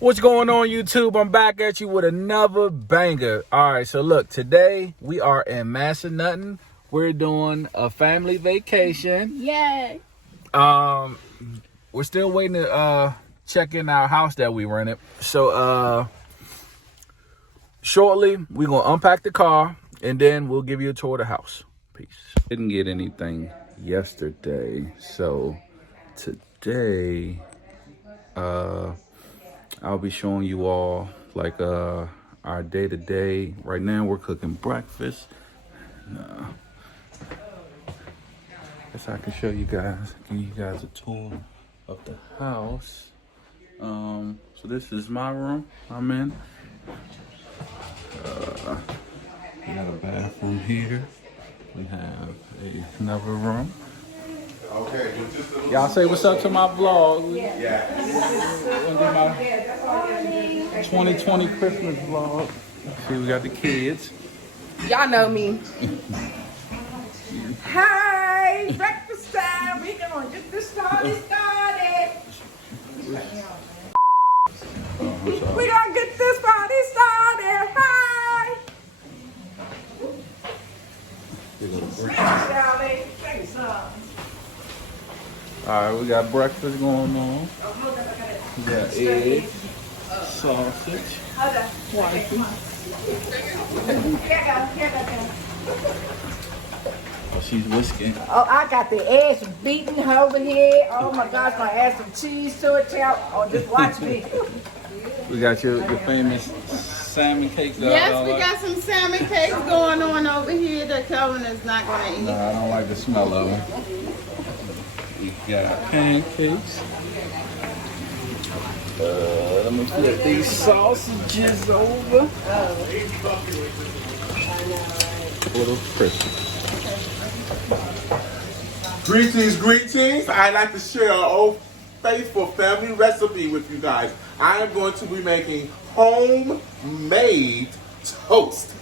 What's going on, YouTube? I'm back at you with another banger. All right, so look, today we are in Massanutten. We're doing a family vacation. Yay! We're still waiting to check in our house that we rented. So shortly we're gonna unpack the car and then we'll give you a tour of the house. Peace. Didn't get anything yesterday, so today I'll be showing you all like our day-to-day. Right now we're cooking breakfast. Guess I can show you guys, give you guys a tour of the house. So this is my room I'm in. We got a bathroom here. We have another room. Okay. Y'all say what's up to my vlog. Yeah. 2020 Christmas vlog. See, we got the kids. Y'all know me. Hi, breakfast time. We gonna get this party started. We gonna get this party started. Hi. Sally, take some. All right, we got breakfast going on. We got eggs, sausage, whiting. Oh, she's whisking. Oh, I got the eggs beaten over here. Oh my gosh, gonna add some cheese to it. Oh, just watch me. We got your famous salmon cakes. Yes, we got some salmon cakes going on over here that Kelvin is not going to eat. Nah, I don't like the smell of them. We got pancakes. Let me flip these sausages over. Little crispy. Greetings. I'd like to share an old faithful family recipe with you guys. I am going to be making homemade toast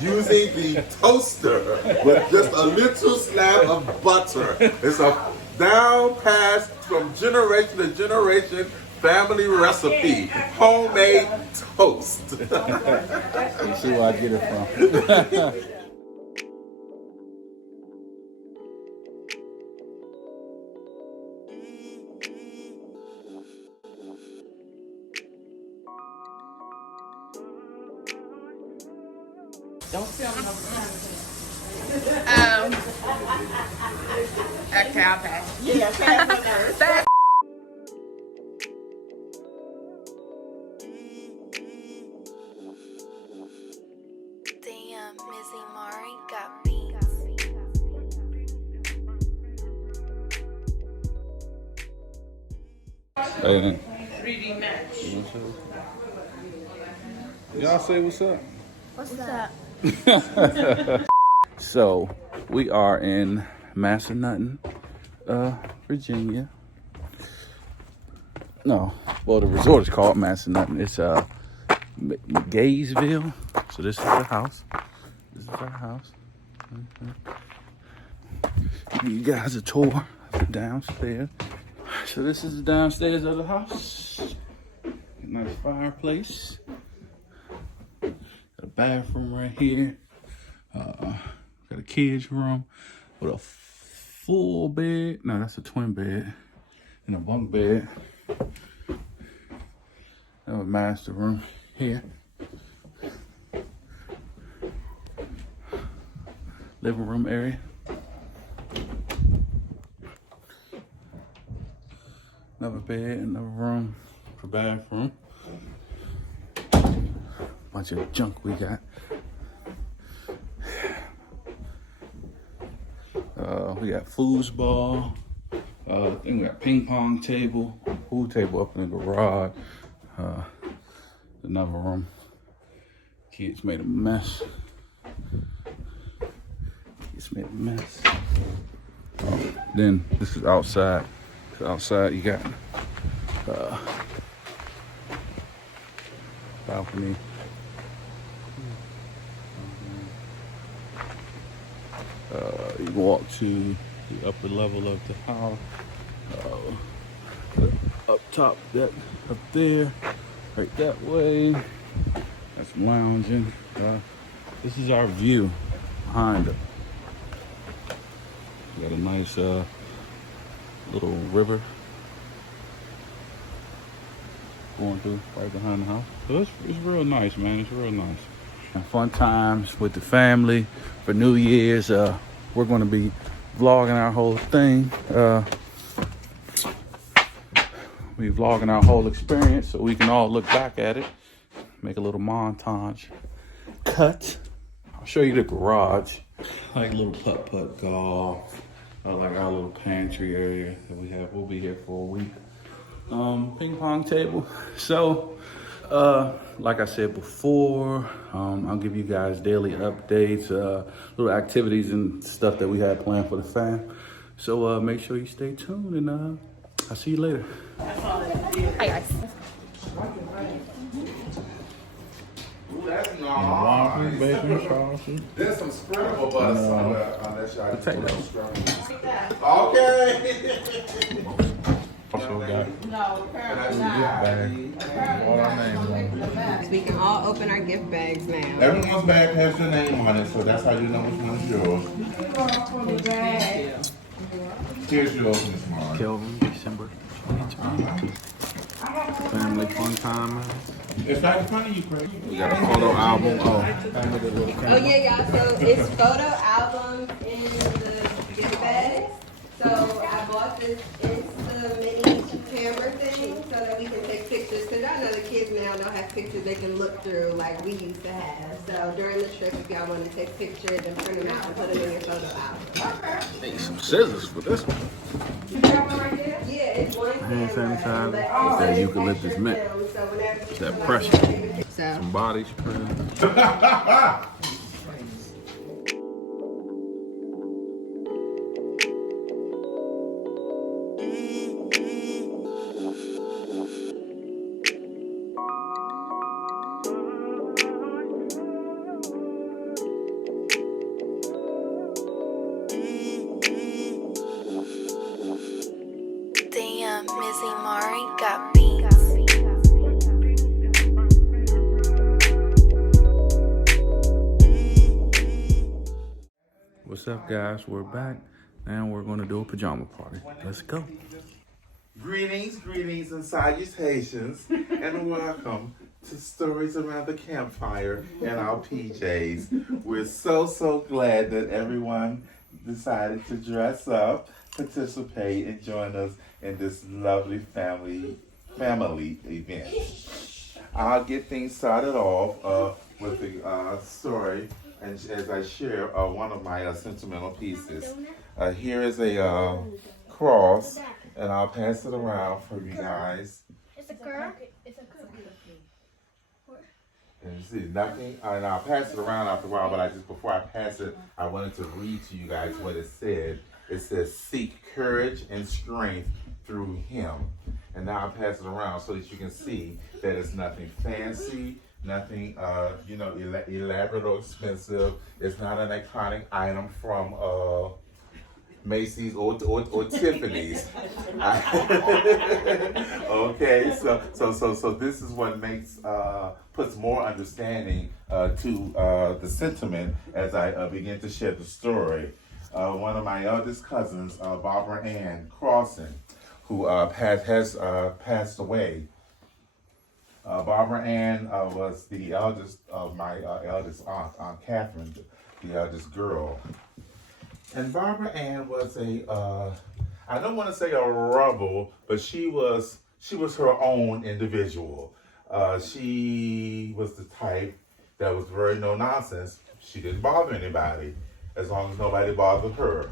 using the toaster with just a little slab of butter. It's a down passed from generation to generation family recipe. Homemade toast. Let's see where I get it from. Don't film no Okay, I'll pass. Yeah, pass. Damn, Missy Mari got beats. Hey, y'all say what's up? What's up? So we are in Massanutten, Virginia. No, well, the resort is called Massanutten. It's Gaysville. So this is the house. This is our house. Give you guys a tour of the downstairs. So this is the downstairs of the house. Nice fireplace. Got a bathroom right here. Got a kids room with a full bed. No, that's a twin bed and a bunk bed. Have a master room here. Living room area. Another bed, another room for bathroom. Bunch of junk we got. We got foosball. I think we got ping pong table, pool table up in the garage. Another room. Kids made a mess. Then this is outside. Outside you got balcony. You can walk to the upper level of the house. Up top, that up there. right that way. Got some lounging. This is our view behind it. Got a nice little river going through right behind the house. So it's real nice, man. It's real nice. And fun times with the family for New Year's. We're going to be vlogging our whole thing. We vlogging our whole experience so we can all look back at it. Make a little montage cut. I'll show you the garage. Like little putt-putt golf. Like our little pantry area that we have. We'll be here for a week. Ping pong table. So, like I said before, I'll give you guys daily updates, little activities and stuff that we have planned for the fam. So make sure you stay tuned, and I'll see you later. Hi guys. That's nice. Bacon, sausage. There's some spreadable butter somewhere on that shot. Potatoes. Okay. Also got all our names on it. We can all open our gift bags now. Everyone's bag has your name on it, so that's how you know which one's yours. Here's yours, Miss Martin. Kelvin, December 2022. Family fun time. It's not funny, you crazy. We got a photo album. Oh yeah, y'all. So it's photo albums in the gift bags. So I bought this Insta mini camera thing so that we can take pictures. Cause I know the kids now don't have pictures they can look through like we used to have. So during the trip, if y'all want to take pictures and print them out and put them in your photo album. Need some scissors for this one. Yeah, it's one Hand camera. sanitizer. But That it's eucalyptus mint. film, so whenever you That come out, pressure. you can take a picture. So. Some body spray. Damn, Mizzy Mari got beats. What's up, guys? We're back. Now we're going to do a pajama party. Let's go. Greetings and salutations, and welcome to Stories Around the Campfire and our PJs. We're so glad that everyone decided to dress up, participate, and join us in this lovely family event. I'll get things started off with the story, and as I share one of my sentimental pieces. Here is a cross, and I'll pass it around for you guys. It's a girl. It's a cookie. And you see nothing, and I'll pass it around after a while, but before I pass it, I wanted to read to you guys what it said. It says, "Seek courage and strength through him." And now I'll pass it around so that you can see that it's nothing fancy, nothing, elaborate or expensive. It's not an iconic item from Macy's or Tiffany's. Okay, so this is what makes puts more understanding to the sentiment as I begin to share the story. One of my eldest cousins, Barbara Ann Crossan, who has passed away. Barbara Ann was the eldest of my eldest aunt, Aunt Catherine, the eldest girl. And Barbara Ann was I don't want to say a rebel, but she was her own individual. She was the type that was very no nonsense. She didn't bother anybody as long as nobody bothered her.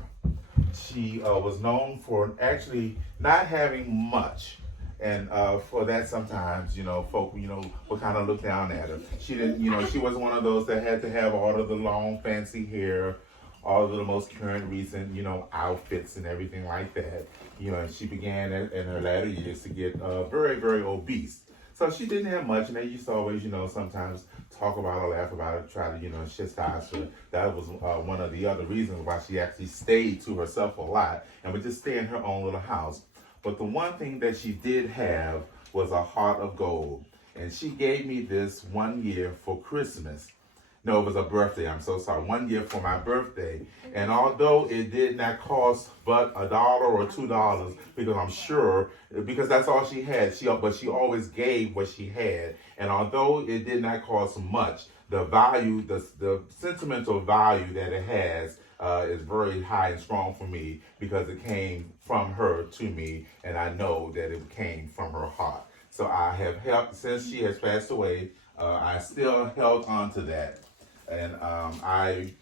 She was known for actually not having much. And for that, sometimes, folk, would kind of look down at her. She didn't, she wasn't one of those that had to have all of the long, fancy hair, all of the most current, recent, outfits and everything like that. And she began in her latter years to get very, very obese. So she didn't have much, and they used to always, sometimes talk about her, laugh about her, try to, chastise her. That was one of the other reasons why she actually stayed to herself a lot and would just stay in her own little house. But the one thing that she did have was a heart of gold. And she gave me this one year for Christmas. No, it was a birthday. I'm so sorry. One year for my birthday. And although it did not cost but $1 or $2, because I'm sure, because that's all she had. But she always gave what she had. And although it did not cost much, the value, the sentimental value that it has is very high and strong for me because it came from her to me, and I know that it came from her heart. So I have helped since she has passed away. I still held on to that. And I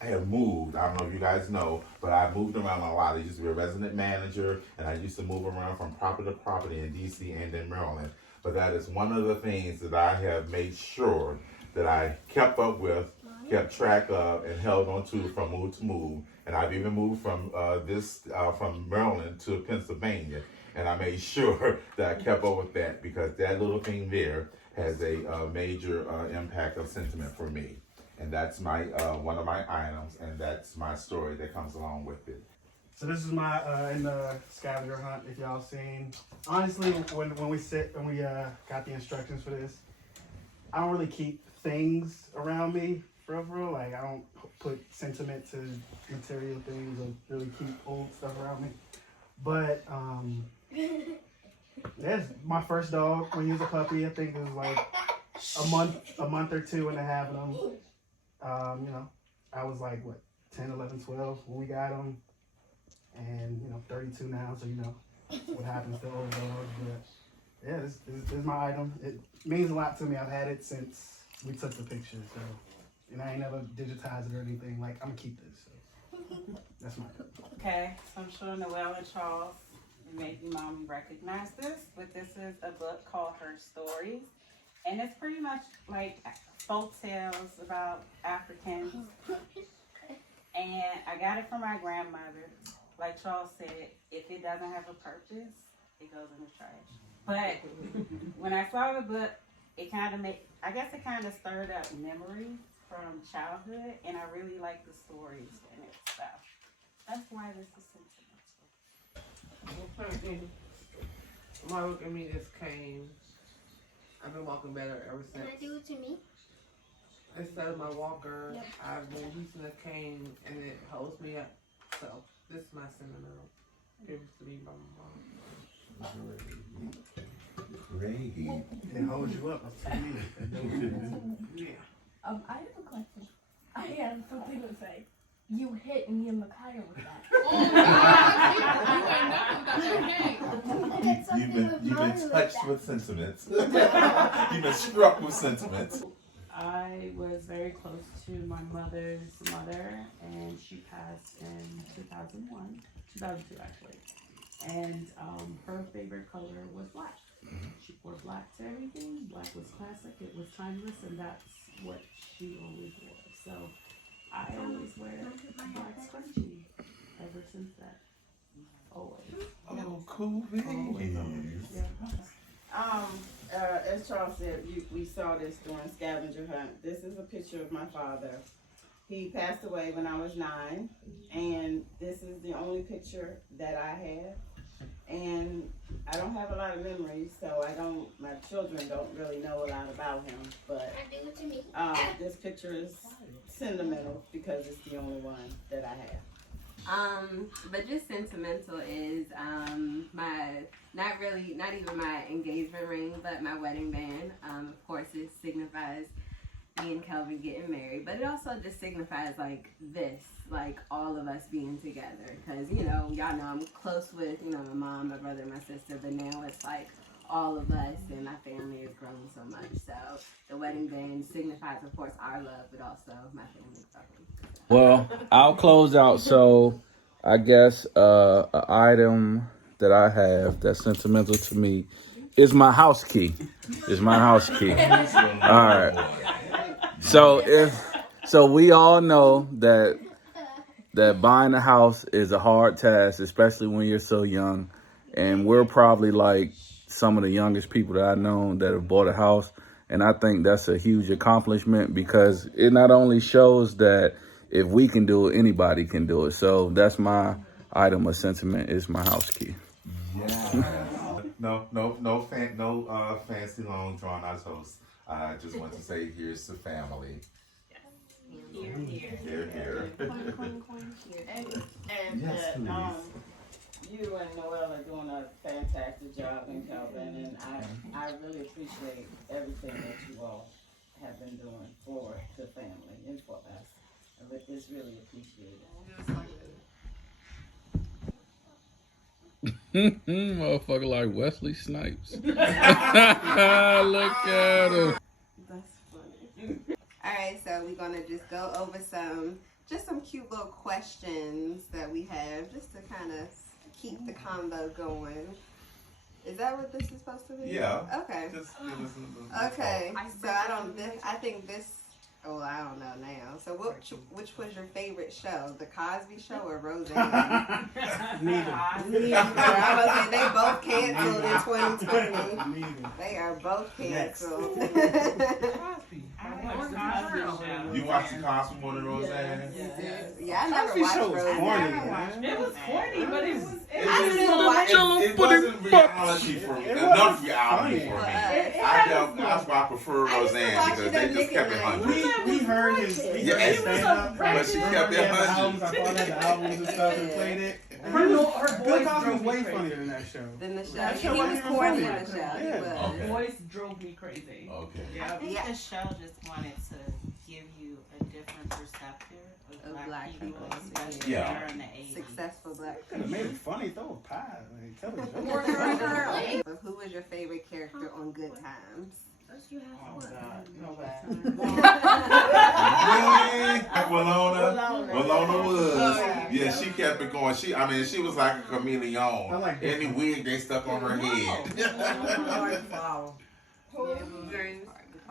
have moved. I don't know if you guys know, but I moved around a lot. I used to be a resident manager, and I used to move around from property to property in D.C. and in Maryland. But that is one of the things that I have made sure that I kept up with, kept track of, and held on to from move to move. And I've even moved from from Maryland to Pennsylvania, and I made sure that I kept up with that because that little thing there has a major impact of sentiment for me. And that's my one of my items, and that's my story that comes along with it. So this is my in the Scavenger Hunt. If y'all seen, honestly, when we got the instructions for this, I don't really keep things around me for real. Like I don't put sentiment to material things or really keep old stuff around me. But that's my first dog when he was a puppy. I think it was like a month or two and a half of him. You know, I was like, what, 10, 11, 12 when we got him. And, you know, 32 now, so you know what happens to old dogs. But, yeah, this is my item. It means a lot to me. I've had it since we took the picture, so. And I ain't never digitized it or anything. Like, I'm going to keep this, so. That's my item. Okay, so I'm sure Noelle and Charles and maybe Mom recognize this, but this is a book called Her Stories. And it's pretty much like folk tales about Africans. And I got it from my grandmother. Like Charles said, if it doesn't have a purpose, it goes in the trash. But when I saw the book, it kind of stirred up memories from childhood, and I really like the stories in it. So that's why this is sentimental. My look at me is cane. I've been walking better ever since. Can I do it to me? Instead of my walker, Yep. I've been using a cane and it holds me up. So this is my sentimental. Given to me by my mom. Great. It holds you up. That's what I mean. Yeah. I have a question. I have something to say. You hit me and Micaiah with that. You've been touched with sentiments. You've been struck with sentiments. I was very close to my mother's mother, and she passed in 2002 actually. And her favorite color was black. She wore black to everything. Black was classic. It was timeless, and that's what she always wore. So I always wear a black scrunchie ever since that. Always. Oh, cool beans. As Charles said, we saw this during Scavenger Hunt. This is a picture of my father. He passed away when I was 9, and this is the only picture that I have. And I don't have a lot of memories, so my children don't really know a lot about him, but this picture is sentimental because it's the only one that I have. But just sentimental is not even my engagement ring, but my wedding band. Of course, it signifies me and Kelvin getting married, but it also just signifies like all of us being together. Cause y'all know I'm close with my mom, my brother, my sister, but now it's like all of us, and my family has grown so much. So the wedding band signifies, of course, our love, but also my family's love. Well, I'll close out. So I guess an item that I have that's sentimental to me is my house key. Is my house key. All right. So we all know that buying a house is a hard task, especially when you're so young. And we're probably like some of the youngest people that I know that have bought a house. And I think that's a huge accomplishment because it not only shows that if we can do it, anybody can do it. So that's my item of sentiment is my house key. Yeah. fancy long drawn out toast. I just want to say here's to family. Here, here. Here, here. And Yes, please. you and Noel are doing a fantastic job in Calvin, and I really appreciate everything that you all have been doing for the family and for us. It's really appreciated. Motherfucker like Wesley Snipes. Look at him. That's funny. All right, so we're gonna just go over some cute little questions that we have, just to kind of keep the combo going. Is that what this is supposed to be? Yeah. Okay. Just give us a Okay. So I think this. Oh, I don't know now. So which was your favorite show? The Cosby Show or Roseanne? Neither. I was gonna say they both canceled in 2020. Neither. They are both canceled. You watch the Cosby more than Roseanne? Yeah, I never Cosby watched Show was Roseanne. corny, man. It was corny, but it was. It wasn't reality for enough reality for me. I prefer Roseanne because they just kept it 100. We heard his stand up, But she kept it 100. albums. I bought the albums and stuff and played it. Her Bill voice Cosby was drove me way crazy. funnier than that show. Then the show. That show He was wasn't even corny in funny. the show. Yeah. He was. Okay. Her voice drove me crazy. Okay. I think Yeah. the show just wanted to give you a different perspective of black people, especially Yeah. during the 80s. Successful black Could have people. made it funny, throw a pie. Like, tell a joke. But who was your favorite character on Good Times? Oh God, Walona was. Oh, Yeah, she kept it going. She was like a chameleon. I like that. Any wig they stuck on her head.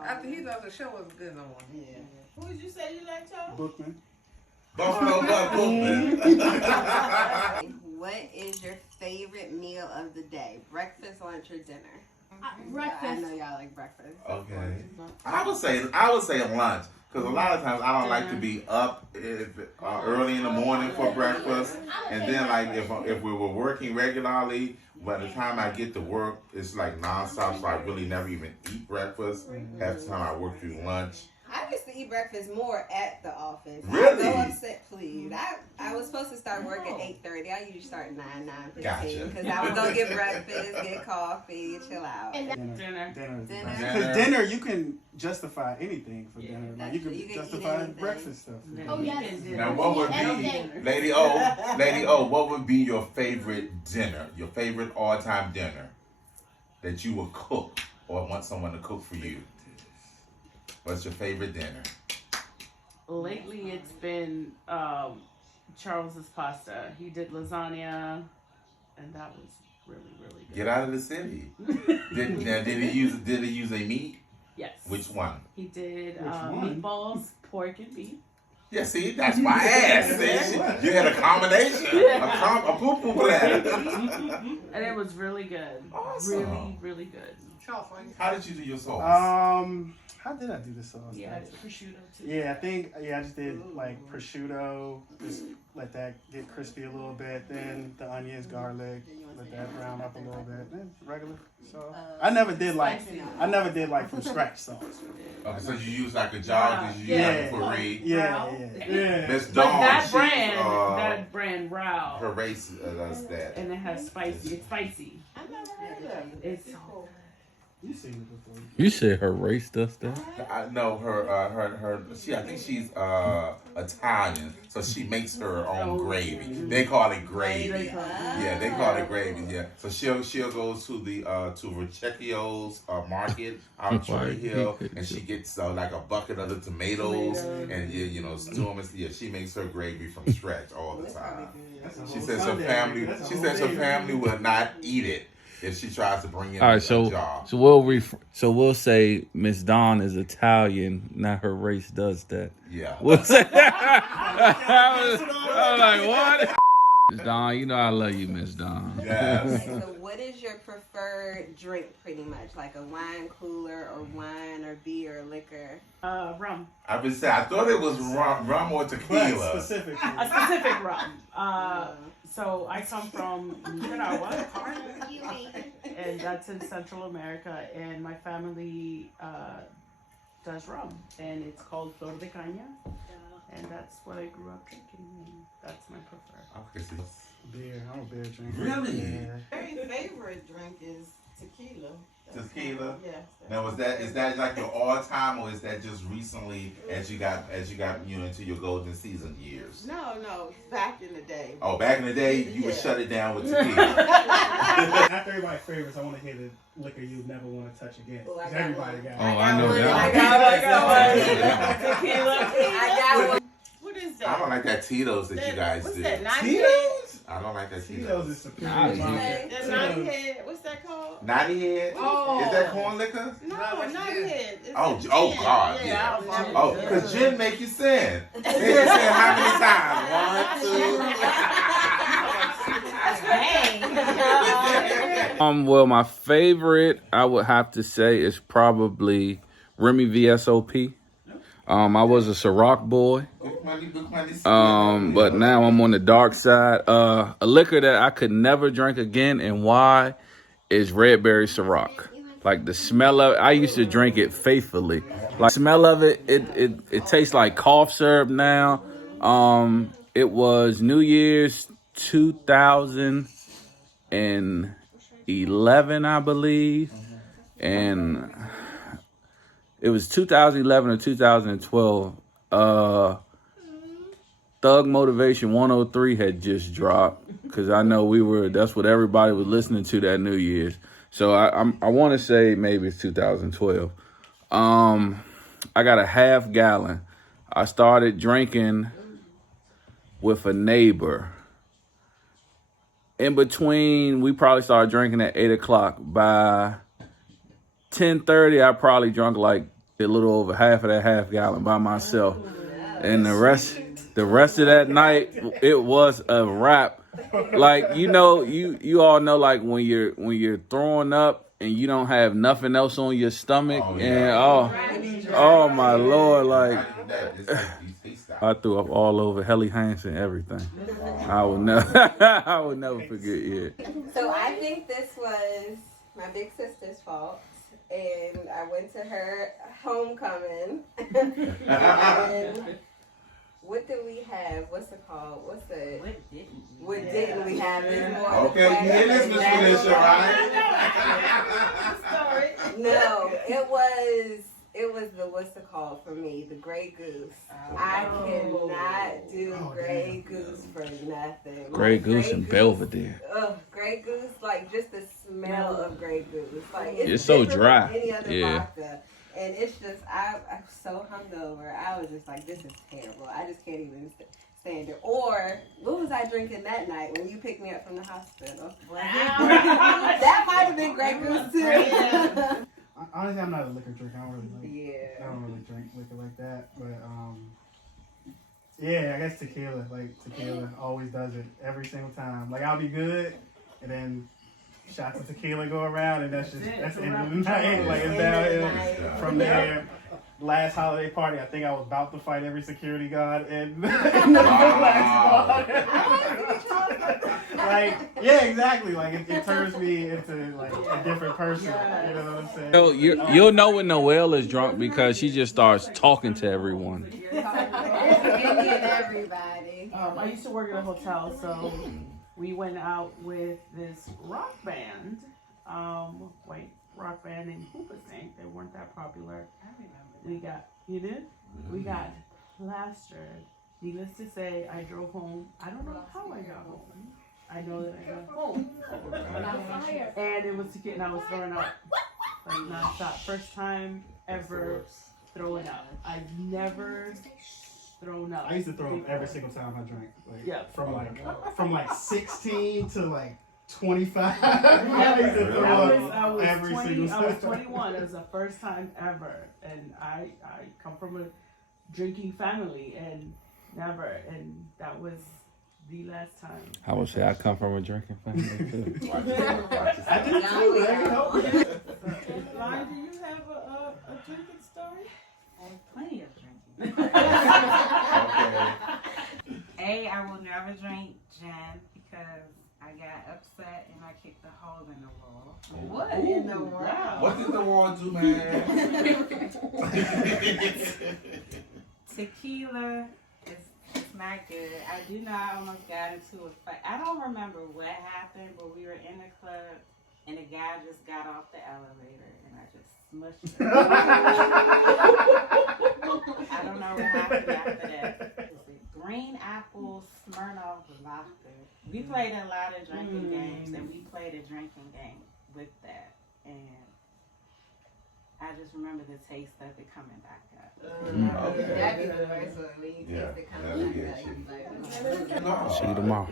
After he thought the show was good no more. Yeah. Who did you say you liked, Charles? Bookman. Buffalo Buck Bookman. What is your favorite meal of the day? Breakfast, lunch, or dinner? I Breakfast. know y'all like breakfast. Okay. I would say lunch. Because a lot of times I don't like to be up early in the morning for breakfast. And then like if we were working regularly, by the time I get to work, it's like nonstop. So I really never even eat breakfast. Half the time I work through lunch. I used to eat breakfast more at the office. Really? I'm so upset, please. I was supposed to start work at 8:30. I usually start 9:15. Gotcha. Because I would go get breakfast, get coffee, chill out. And Dinner. Dinner is the Dinner. best. Dinner. Because dinner, you can justify anything for dinner. Like, you You can can eat justify anything. breakfast stuff. Oh, yes. Now what would And be dinner. Lady O, what would be your favorite dinner? Your favorite all-time dinner that you would cook or want someone to cook for you? What's your favorite dinner? Lately, it's been Charles's pasta. He did lasagna, and that was really, really good. Get out of the city. Did he use a meat? Yes. Which one? He did Which one? meatballs, pork, and beef. Yeah, see, that's my ass. See, you had a combination, a poo-poo platter. And it was really good. Awesome. Really, really good. How did you do your sauce? How did I do the sauce? Yeah, it's prosciutto too. Yeah, I just did like prosciutto, just let that get crispy a little bit. Then the onions, garlic, let that brown up a little bit. Then regular sauce. I never did like from scratch sauce. Okay, so you use like a jar? Did you use like a Fareed? Yeah. Miss But Dawn, that brand, Rao, her race does that. and it has spicy. It's spicy. I never heard of it. It's You seen it before. You said her race does that? I know her. I think she's Italian, so she makes her own gravy. They call it gravy. Yeah, they call it gravy. Yeah, so she'll go to the to Ricciocco's market out in Troy Hill, and she gets like a bucket of the tomatoes, and stew them. Yeah, she makes her gravy from scratch all the time. She says her family. She says her family will not eat it if she tries to bring in All right, a jar. so we'll say Miss Dawn is Italian, not her race does that. Yeah. We'll say I was like, what? Miss Dawn, I love you, Miss Dawn. Yes. Okay, so what is your preferred drink, pretty much? Like a wine cooler or wine or beer or liquor? Rum. I would say I thought it was rum or tequila. Specifically. A specific rum. So I come from Nicaragua, and that's in Central America, and my family does rum, and it's called Flor de Caña, and that's what I grew up drinking, and that's my preferred. Okay, so Beer. I'm a beer drinker. Really? Yeah. Very favorite drink is tequila. Tequila? Yes. Now, is that like your all time, or is that just recently as you got into your golden season years? No, back in the day. Oh, back in the day, you would shut it down with tequila. After everybody's favorites, I want to hear the liquor you never want to touch again. Ooh, I 'Cause got everybody one. got it. Oh, I know that. I got one. Tequila. I got one. What is I don't that? like that Tito's that you guys What's do. that? Tito's? I don't like that Tito's Tito's. is superior. Nice. That 90 head. What's that called? 90 head? Oh. Is that corn liquor? No, 90 head. It's Oh, a gin. God, yeah. I'll never Oh, do it. because gin make you sin. Make you sin how many times? 1, 2. Well, my favorite, I would have to say, is probably Remy VSOP. I was a Ciroc boy. But now I'm on the dark side. A liquor that I could never drink again, and why, is Red Berry Ciroc. Like the smell of it, I used to drink it faithfully. Like smell of it, it tastes like cough syrup now. It was New Year's 2011, I believe, and it was 2011 or 2012. Thug Motivation 103 had just dropped, because I know that's what everybody was listening to that New Year's. So I want to say maybe it's 2012. I got a half gallon. I started drinking with a neighbor. In between, we probably started drinking at 8 o'clock. By 10:30, I probably drunk like a little over half of that half gallon by myself. And the rest of that night, it was a wrap. Like, you all know, like when you're throwing up and you don't have nothing else on your stomach, and oh my Lord, like I threw up all over Helly Hansen, everything. I will never forget it. So I think this was my big sister's fault. And I went to her homecoming. And what did we have? What's it called? What didn't we have? Okay, you hear this, Miss Felicia, right? No, it was the what's it called for me? The Grey Goose. I cannot do Grey Goose for nothing. Grey Goose and Belvedere. Ugh, Grey Goose, like just the smell of Grey Goose. Like It's so dry. Than any other Yeah. vodka. And it's just, I'm so hungover. I was just like, this is terrible. I just can't even stand it. Or, what was I drinking that night when you picked me up from the hospital? Wow. That might have been Grey Goose too. Yeah. Honestly, I'm not a liquor drinker. I don't really Yeah. I don't really drink liquor like that. But yeah, I guess tequila. Like tequila always does it every single time. Like I'll be good, and then shots of tequila go around, and that's the end of the night. Like it's downhill from there. Last holiday party, I think I was about to fight every security guard in the last like, yeah, exactly. Like it turns me into like a different person. You know what I'm saying? So you'll know when Noelle is drunk because she just starts talking to everyone. Everybody. I used to work at a hotel, so we went out with this rock band. Rock band in Hoopasink. They weren't that popular. We got plastered. Needless to say, I drove home. I don't know how I got home. I know that I got home. And it was and I was throwing up like nonstop. First time ever throwing up. I've never thrown up. I used to throw up every single time I drank. Like, yeah. From 16 to like 25. I was 21. It was the first time ever, and I come from a drinking family, and that was the last time. I would say I come from a drinking family too. I did too. Line, do you have a drinking story? I have plenty of drinking. Okay. I will never drink gin because I got upset and I kicked a hole in the wall. What in the world? What did the wall do, man? Tequila is not good. I do know I almost got into a fight. I don't remember what happened, but we were in the club and the guy just got off the elevator and I just smushed him. I don't know what happened after that. Green apple Smirnoff vodka. We played a lot of drinking games and we played a drinking game with that. And I just remember the taste of it coming back up. That'd be the worst one when you taste it coming back up. See you tomorrow.